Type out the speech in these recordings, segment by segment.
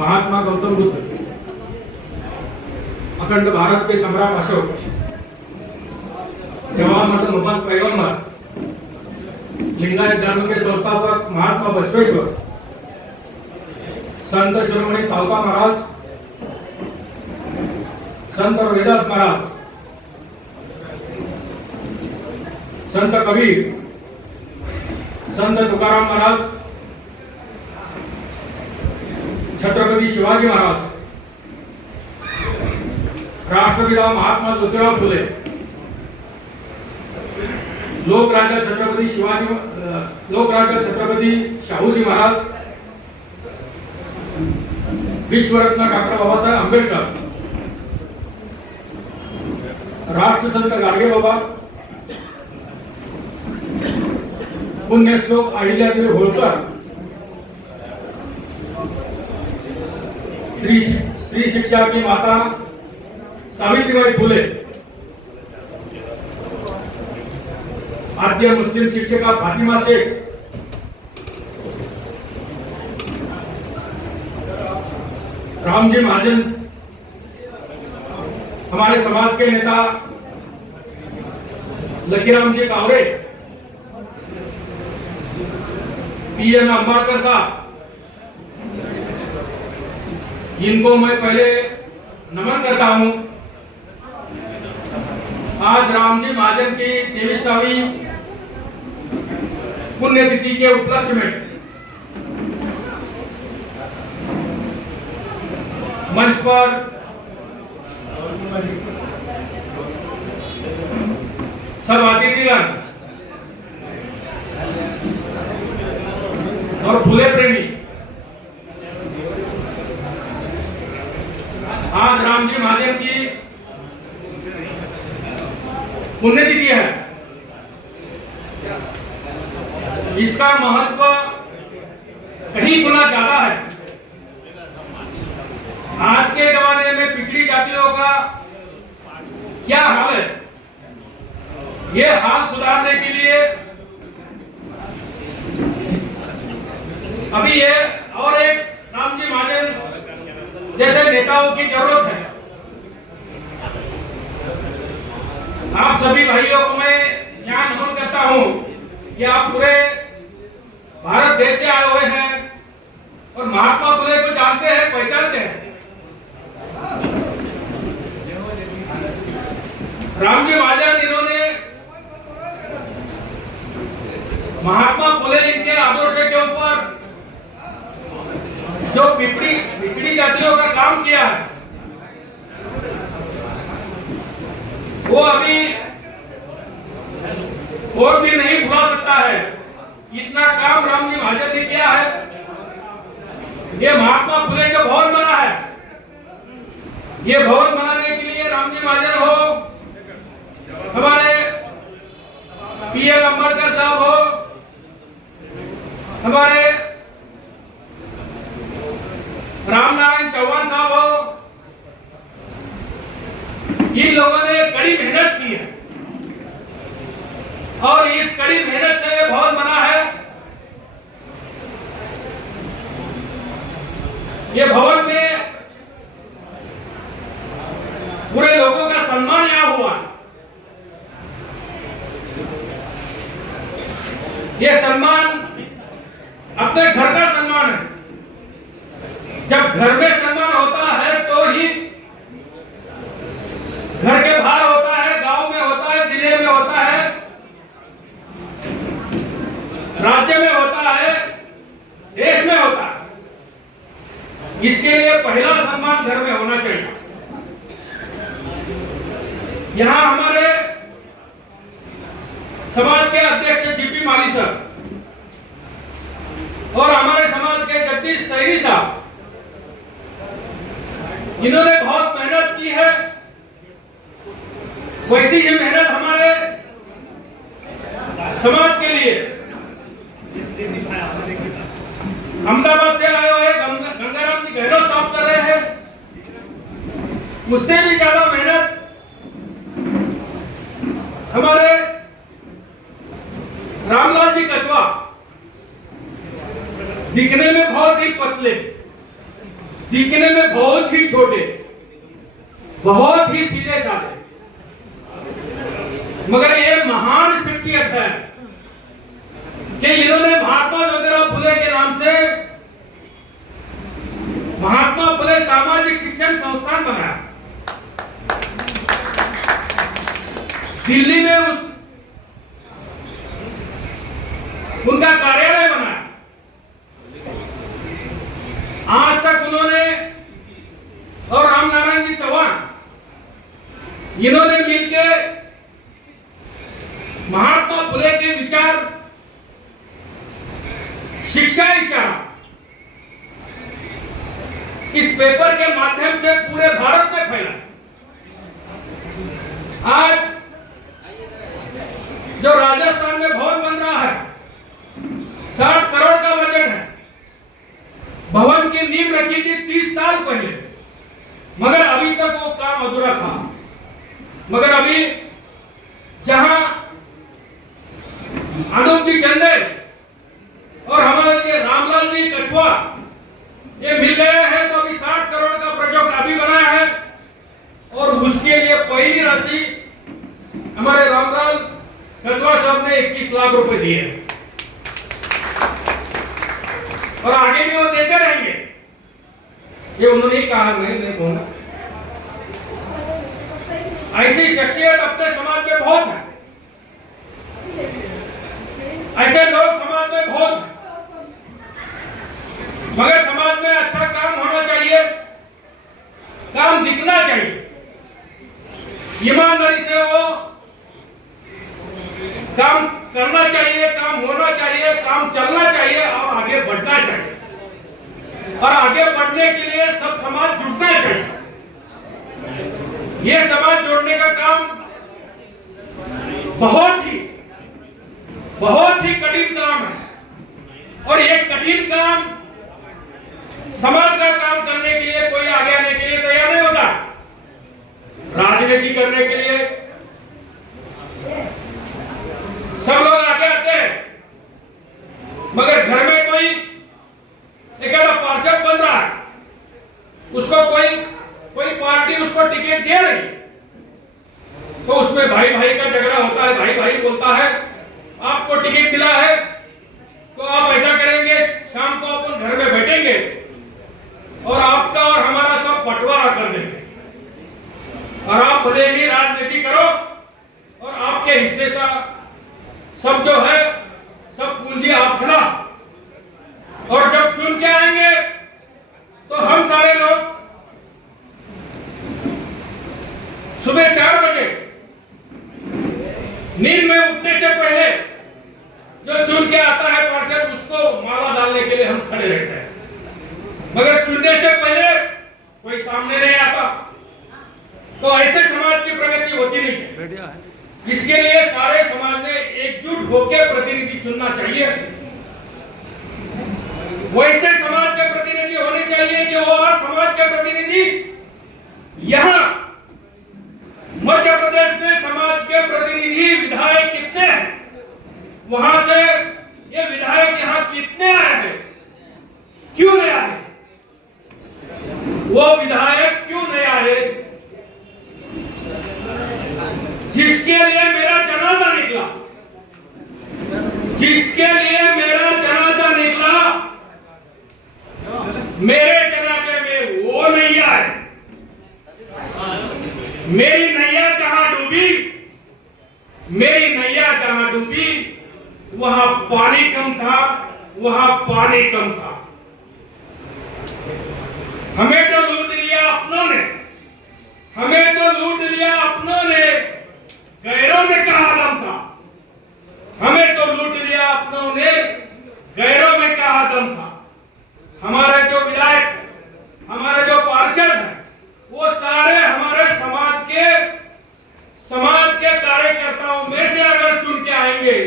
महात्मा गौतम बुद्ध, अखंड भारत के सम्राट अशोक, जवाहर मोहम्मद पैगंबर, लिंगायत धर्म के संस्थापक महात्मा बसवेश्वर, संत शिरोमणी सावता महाराज, संत रविदास महाराज, संत कबीर, संत तुकाराम महाराज, छत्रपति शिवाजी महाराज, राष्ट्रपिता महात्मा ज्योतिराव फुले, लोकराजा छत्रपति शाहूजी महाराज, विश्व रत्न डॉक्टर बाबासाहेब आंबेडकर, राष्ट्रसंत गाडगे बाबा, पुण्य श्लोक अहिल्यादेवी होळकर, स्त्री शिक्षा की माता सावित्रीबाई फुले, आद्य मुस्लिम शिक्षिका फातिमा शेख, रामजी महाजन, हमारे समाज के नेता लखीराम जी कावरे, पीएन अंबेडकर साहब, इनको मैं पहले नमन करता हूं। आज रामजी महाजन की 23वीं पुण्यतिथि के उपलक्ष्य में मंच पर सब अतिथिगण और फुले प्रेमी आज रामजी महाजन की पुण्यतिथि है। इसका महत्व कहीं गुना ज्यादा है। आज के जमाने में पिछड़ी जातियों का क्या हाल है, ये हाल सुधारने के लिए अभी ये और एक रामजी महाजन जैसे नेताओं की जरूरत है। आप सभी भाइयों को मैं यहाँ नमन करता हूँ कि आप पूरे भारत देश से आए हुए हैं और महात्मा फुले को जानते हैं, पहचानते हैं। रामजी महाजन इन्होंने महात्मा फुले इनके आदर्श के ऊपर जो पिछड़ी जातियों का काम किया है वो अभी और भी नहीं भुला सकता है। इतना काम रामजी महाजन ने किया है। ये महात्मा फुले जो भवन बना है, ये भवन बनाने के लिए रामजी महाजन हो, हमारे पीएन अंबेडकर साहब हो, हमारे रामनारायण चौहान साहब हो, इन लोगों ने कड़ी मेहनत की है और इस कड़ी मेहनत से ये भवन बना है। ये भवन में पूरे लोगों का सम्मान यहाँ हुआ। ये सम्मान अपने घर का सम्मान है। जब घर में सम्मान होता है तो ही घर के बाहर होता है, गांव में होता है, जिले में होता है, राज्य में होता है, देश में होता है। इसके लिए पहला सम्मान घर में होना चाहिए। यहां हमारे समाज के अध्यक्ष जीपी माली सर और हमारे समाज के जगदीश सैनी साहब, इन्होंने बहुत मेहनत की है। वैसी ही मेहनत हमारे समाज के लिए अहमदाबाद से आए हुए गंगाराम जी गहलोत साहब कर रहे हैं। मुझसे भी ज्यादा मेहनत हमारे रामलाल जी कछवा, दिखने में बहुत ही पतले दिखने में बहुत ही छोटे, बहुत ही सीधे साधे, मगर ये महान शख्सियत है कि इन्होंने महात्मा ज्योतिराव फुले के नाम से महात्मा फुले सामाजिक शिक्षण संस्थान बनाया। दिल्ली में उनका कार्यालय बनाया। आज तक उन्होंने और रामनारायण जी चौहान इन्होंने मिलकर महात्मा फुले के विचार, शिक्षा इशारा इस पेपर के माध्यम से पूरे भारत में फैला। आज जो राजस्थान में भवन बन रहा है, 60 करोड़ का बजट है। भवन की नींव रखी थी 30 साल पहले, मगर अभी तक वो काम अधूरा था। मगर अभी जहां अनूप जी चंदेल और हमारे रामलाल जी कछुआ ये मिल गए हैं, तो अभी 60 करोड़ का प्रोजेक्ट अभी बनाया है और उसके लिए पहली राशि हमारे रामलाल कछुआ साहब ने 21 लाख रुपए दिए और आगे भी वो देते रहेंगे। ये उन्होंने ही कहा, नहीं बोला। ऐसी शख्सियत अपने समाज में बहुत है, ऐसे लोग समाज में बहुत है, मगर समाज में अच्छा काम होना चाहिए, काम दिखना चाहिए, ईमानदारी से वो काम करना चाहिए, काम होना चाहिए, काम चलना चाहिए और आगे बढ़ना चाहिए। और आगे बढ़ने के लिए सब समाज जुटना चाहिए। ये समाज जोड़ने का काम बहुत ही कठिन काम है और ये कठिन काम समाज का काम करने के लिए कोई आगे आने के लिए तैयार नहीं होता। राजनीति करने के लिए सब लोग आगे आते हैं, मगर घर में कोई एक पार्षद बन रहा है, उसको कोई पार्टी उसको टिकट दे रही, तो उसमें भाई भाई का झगड़ा होता है। भाई भाई बोलता है आपको टिकट मिला है तो आप ऐसा करेंगे, शाम को अपन घर में बैठेंगे और आपका और हमारा सब बंटवारा कर देंगे और आप भले ही राजनीति करो और आपके हिस्से से सब जो है सब पूंजी आप भरा। और जब चुन के आएंगे तो हम सारे लोग सुबह 4 बजे नींद में उठने से पहले जो चुन के आता है पार्षद, उसको माला डालने के लिए हम खड़े रहते हैं, मगर चुनने से पहले कोई सामने नहीं आता। तो ऐसे समाज की प्रगति होती नहीं है। इसके लिए सारे समाज ने एकजुट होकर प्रतिनिधि चुनना चाहिए। वैसे समाज के प्रतिनिधि होने चाहिए कि वो समाज के प्रतिनिधि यहाँ मध्य प्रदेश में समाज के प्रतिनिधि विधायक कितने हैं, वहां से ये विधायक यहाँ कितने आए हैं, क्यों नहीं आए, वो विधायक क्यों नहीं आए जिसके लिए मेरा जनाजा निकला, जिसके लिए मेरा जनाजा निकला, मेरे जनाजे में वो नहीं आए। मेरी नैया जहां डूबी, मेरी नैया जहां डूबी वहां पानी कम था, वहां पानी कम था। हमें तो लूट लिया अपनों ने, हमें तो लूट लिया अपनों ने, गैरों में कहां दम था। हमें तो लूट लिया अपनों ने, गैरों में कहां दम था। हमारे जो विधायक, हमारे जो पार्षद हैं, वो सारे हमारे समाज के कार्यकर्ताओं में से अगर चुन के आएंगे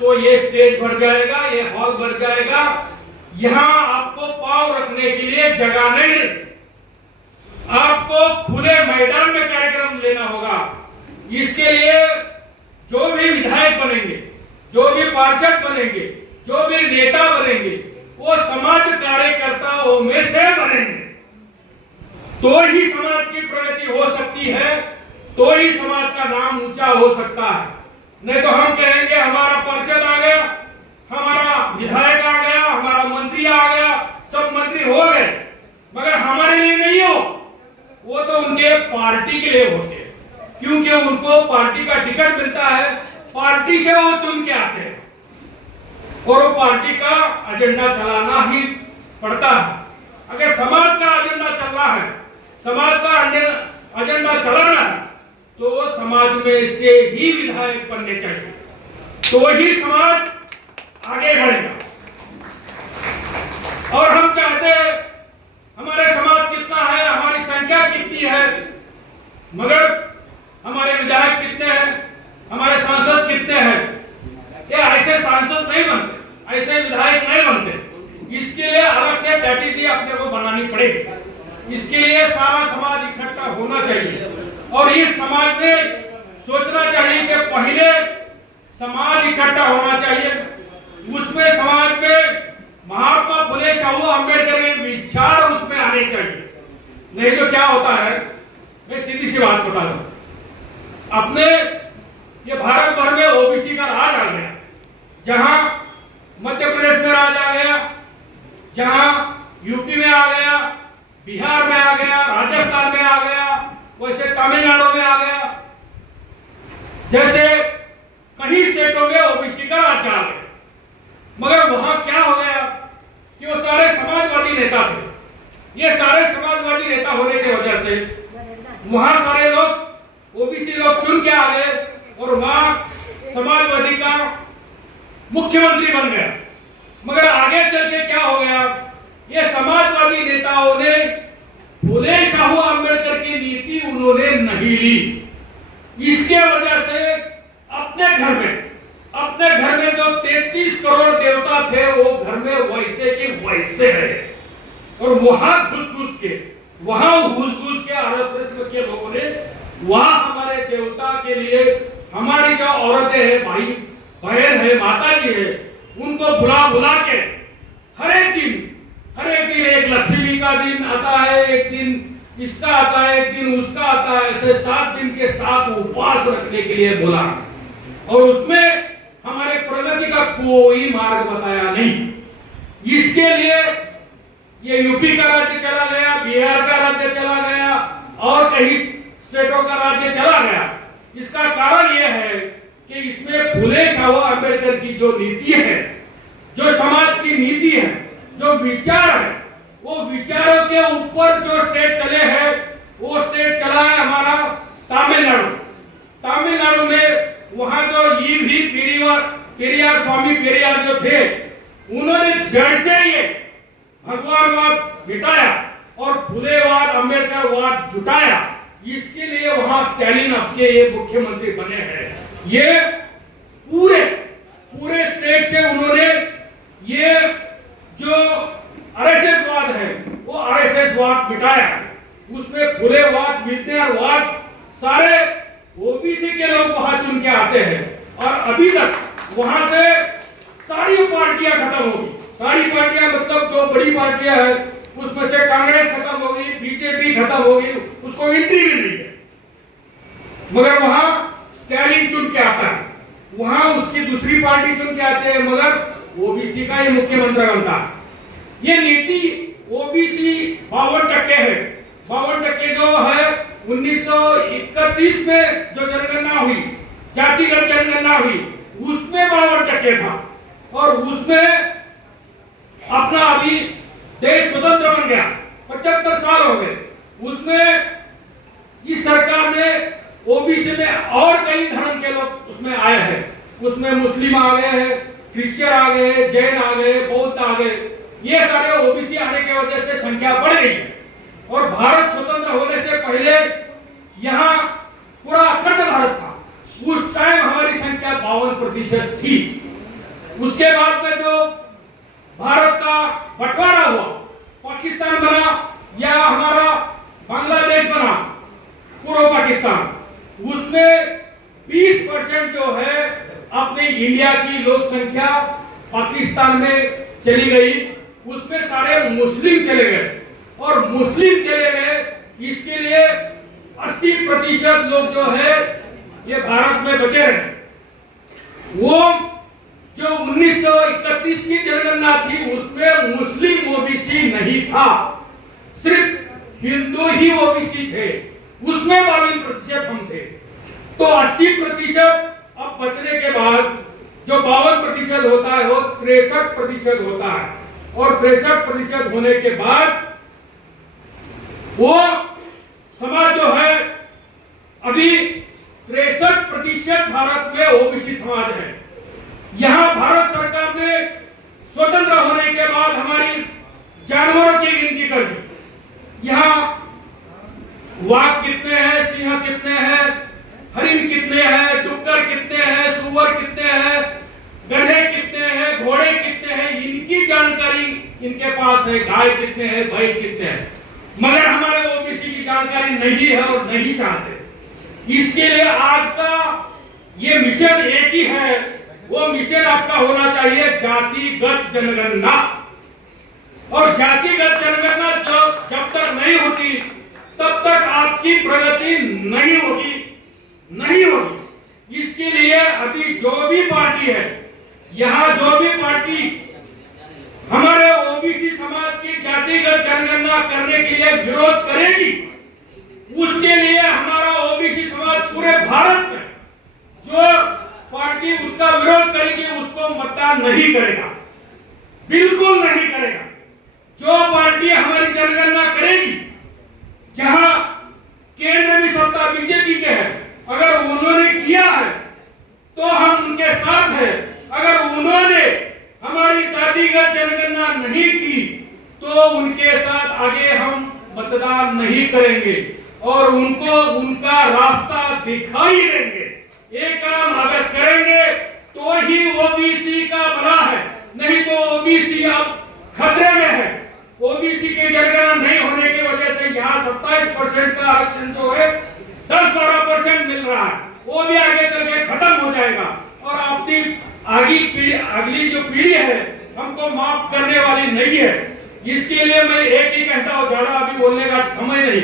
तो ये स्टेज भर जाएगा, ये हॉल भर जाएगा। यहां आपको पांव रखने के लिए जगह नहीं, आपको खुले मैदान में कार्यक्रम लेना होगा। इसके लिए जो भी विधायक बनेंगे, जो भी पार्षद बनेंगे, जो भी नेता बनेंगे, वो समाज कार्यकर्ताओं में से बनेंगे। तो ही समाज की प्रगति हो सकती है, तो ही समाज का नाम ऊंचा हो सकता है। नहीं तो हम कहेंगे हमारा पार्षद आ गया, हमारा विधायक आ गया, हमारा मंत्री आ गया, सब मंत्री हो गए, मगर हमारे लिए नहीं हो। वो तो उनके पार्टी के लिए होते हैं, क्योंकि उनको पार्टी का टिकट मिलता है, पार्टी से वो चुन के आते हैं और वो पार्टी का एजेंडा चलाना ही पड़ता है। अगर समाज का एजेंडा चल रहा है, समाज का एजेंडा चलाना है, तो समाज में से ही विधायक बनने चाहिए, तो ही समाज आगे बढ़ेगा। और हम चाहते हैं हमारे समाज कितना है, हमारी संख्या कितनी है, मगर हमारे विधायक कितने हैं, हमारे सांसद कितने हैं, ये ऐसे सांसद नहीं बनते, ऐसे विधायक नहीं बनते। इसके लिए अलग से स्ट्रैटेजी अपने को बनानी पड़ेगी। इसके लिए सारा समाज इकट्ठा होना चाहिए और इस समाज में सोचना चाहिए कि पहले समाज इकट्ठा होना चाहिए, उसमें समाज में महात्मा फुले शाहू अम्बेडकर के विचार उसमें आने चाहिए। नहीं तो क्या होता है, मैं सीधी सी बात बता दूं, अपने ये भारत भर में ओबीसी का राज आ गया। जहां मध्य प्रदेश में राज आ गया, जहां यूपी में आ गया, बिहार में आ गया, राजस्थान में आ गया, वैसे तमिलनाडु में आ गया, जैसे कई स्टेटों में ओबीसी का राज आ गया। मगर वहां क्या हो गया कि वो सारे समाजवादी नेता थे। ये सारे समाजवादी नेता होने की वजह से वहां सारे लोग ओबीसी लोग चुन के आ गए और वहां समाजवादी का मुख्यमंत्री बन गया। मगर आगे चल के क्या हो गया, ये समाजवादी नेताओं ने फुले शाहू अम्बेडकर की नीति उन्होंने नहीं ली। इसके वजह से अपने घर में जो 33 करोड़ देवता थे वो घर में वैसे के वैसे रहे और वहां घुस घुस के आरएसएस के लोगों ने वहां हमारे देवता के लिए, हमारी जो औरतें हैं, भाई बहन है, माता जी है, उनको बुला के हर एक दिन एक लक्ष्मी का दिन आता है, एक दिन इसका आता है, एक दिन उसका आता है, ऐसे 7 दिन के साथ उपवास रखने के लिए बोला और उसमें हमारे प्रगति का कोई मार्ग बताया नहीं। इसके लिए ये यूपी का राज्य चला गया, बिहार का राज्य चला गया और कई स्टेटों का राज्य चला गया। इसका कारण यह है कि इसमें फुले शाहू अम्बेडकर की जो नीति है, जो समाज की नीति है, जो विचार है, वो विचारों के ऊपर जो स्टेट चले हैं, वो स्टेट चला है हमारा तमिलनाडु में। वहां जो ईवी पेरियार स्वामी पेरियार जो थे, उन्होंने जड़ से ये भगवानवाद मिटाया और फुलेवाद अम्बेडकरवाद जुटाया। इसके लिए वहां स्टैलिन अब के ये मुख्यमंत्री बने हैं। ये पूरे स्टेट से उन्होंने ये जो आरएसएसवाद है वो आरएसएसवाद मिटाया। उसमें फुलेवाद, विद्यावाद, सारे ओबीसी के लोग वहां चुन के आते हैं और अभी तक वहां से सारी पार्टियां खत्म होगी। सारी पार्टियां मतलब जो बड़ी पार्टियां है उसमें से कांग्रेस खत्म होगी, बीजेपी खत्म होगी, उसको एंट्री भी नहीं है। मगर वहां स्टैलिन चुन के आता है, वहां उसकी दूसरी पार्टी चुन के आते हैं, मगर ओबीसी का ही मुख्यमंत्री बनता है। ये नीति ओबीसी 52% है। 52% जो है 1931 में जो जनगणना हुई, जातिगत जनगणना हुई, उसमें 52% था और उसमें अपना अभी देश स्वतंत्र बन गया, 75 साल हो गए। उसमें इस सरकार ने ओबीसी में और कई धर्म के लोग उसमें आए हैं। उसमें मुस्लिम आ गए हैं, क्रिश्चियन आ गए, जैन आ गए, बौद्ध आ गए। ये सारे ओबीसी आने की वजह से संख्या बढ़ गई है और भारत स्वतंत्र होने से पहले यहाँ पूरा अखंड भारत था। उस टाइम हमारी संख्या 52% थी। उसके बाद में जो भारत का बंटवारा हुआ, पाकिस्तान बना या हमारा बांग्लादेश बना, पूर्व पाकिस्तान, उसमें 20% जो है अपनी इंडिया की लोक संख्या पाकिस्तान में चली गई। उसमें सारे मुस्लिम चले गए और मुस्लिम चले गए इसके लिए 80% लोग जो है ये भारत में बचे रहे। वो जो 1931 की जनगणना थी उसमें मुस्लिम ओबीसी नहीं था, सिर्फ हिंदू ही ओबीसी थे, उसमें 52% हम थे। तो 80% अब बचने के बाद जो 52% होता है वो 63% होता है, और 63% होने के बाद वो समाज जो है अभी 63% भारत में ओबीसी समाज है। यहां भारत सरकार ने स्वतंत्र होने के बाद हमारी जानवरों की गिनती कर दी। यहां वाघ कितने हैं, सिंह कितने हैं, हरिण कितने हैं, डुक्कर कितने हैं, सुअर कितने हैं, गधे कितने हैं, घोड़े कितने हैं, इनकी जानकारी इनके पास है। गाय कितने हैं, बैल कितने हैं, मगर हमारे ओबीसी की जानकारी नहीं है और नहीं चाहते। इसके लिए आज का ये मिशन एक ही है, वो मिशन आपका होना चाहिए जातिगत जनगणना। और जातिगत जनगणना जब तक नहीं होती तब तक आपकी प्रगति नहीं होगी। इसके लिए अभी जो भी पार्टी है, यहाँ जो भी पार्टी हमारे ओबीसी समाज की जातिगत जनगणना करने के लिए विरोध करेगी, उसके लिए हमारा ओबीसी समाज पूरे भारत में जो पार्टी उसका विरोध करेगी उसको मतदान नहीं करेगा, बिल्कुल नहीं करेगा। जो पार्टी हमारी जनगणना करेगी, जहां केंद्र में सत्ता बीजेपी के है, अगर उन्होंने किया है तो हम उनके साथ हैं। अगर उन्होंने हमारी जातिगत जनगणना नहीं की तो उनके साथ आगे हम मतदान नहीं करेंगे और उनको उनका रास्ता दिखाई देंगे। ये काम अगर करेंगे तो ही ओबीसी का भला है, नहीं तो ओबीसी अब खतरे में है। ओबीसी की जनगणना नहीं होने की वजह से यहाँ 27% का आरक्षण जो है 10-12% मिल रहा है, वो भी आगे चल के खत्म हो जाएगा और अपनी अगली जो पीढ़ी है हमको माफ करने वाली नहीं है। इसके लिए मैं एक ही कहता हूँ, ज्यादा अभी बोलने का समय नहीं,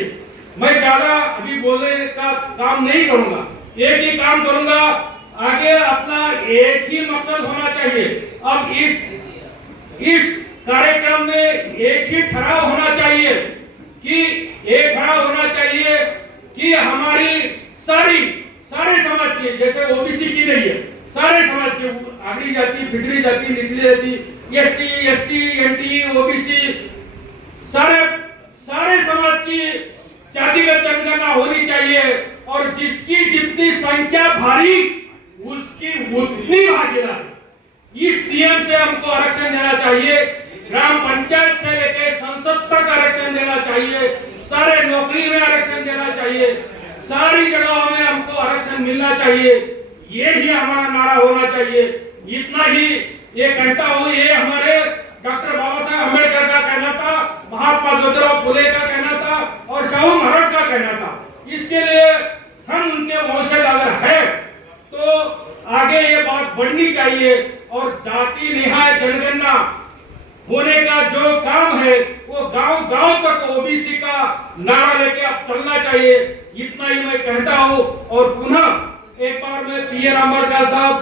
मैं ज्यादा अभी बोलने का काम नहीं करूंगा, एक ही काम करूंगा। आगे अपना एक ही मकसद होना चाहिए। अब इस कार्यक्रम में एक ही ठहराव होना चाहिए कि हमारी सारे समाज की, जैसे ओबीसी की नहीं है, सारे समाज के, आगरी जाति, पिछड़ी जाति, निचली जाति, एससी, एसटी, एनटी, ओबीसी, सारे समाज की जातिगत जनगणना होनी चाहिए और जिसकी जितनी संख्या भारी उसकी उतनी भागीदारी। इस नियम से हमको आरक्षण देना चाहिए। ग्राम पंचायत से लेकर संसद तक आरक्षण देना चाहिए, सारे नौकरी में आरक्षण देना चाहिए, सारी जगहों में हमको आरक्षण मिलना चाहिए। ये ही हमारा नारा होना चाहिए। इतना ही ये कहता हूँ, ये हमारे डॉक्टर बाबा साहब अम्बेडकर का कहना था, महात्मा ज्योतिराव फुले का कहना था और शाहू महाराज का कहना था। इसके लिए हम उनके वंशज अगर है तो आगे ये बात बढ़नी चाहिए और जाति निहाय जनगणना होने का जो काम है वो गांव तक ओबीसी का नारा लेके अब चलना चाहिए। इतना ही मैं कहता हूँ और पुनः एक बार मैं पीए रामबरकाल साहब,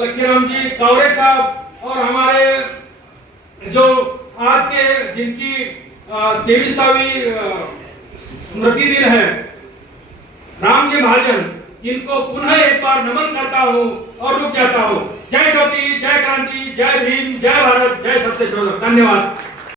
लक्कीराम जी कावरे साहब और हमारे जो आज के जिनकी 23वीं स्मृति दिन है, राम जी महाजन, इनको पुनः एक बार नमन करता हूँ और रुक जाता हूँ। जय ज्योति, जय क्रांति, जय भीम, जय भारत, जय सबसे शोधक। धन्यवाद।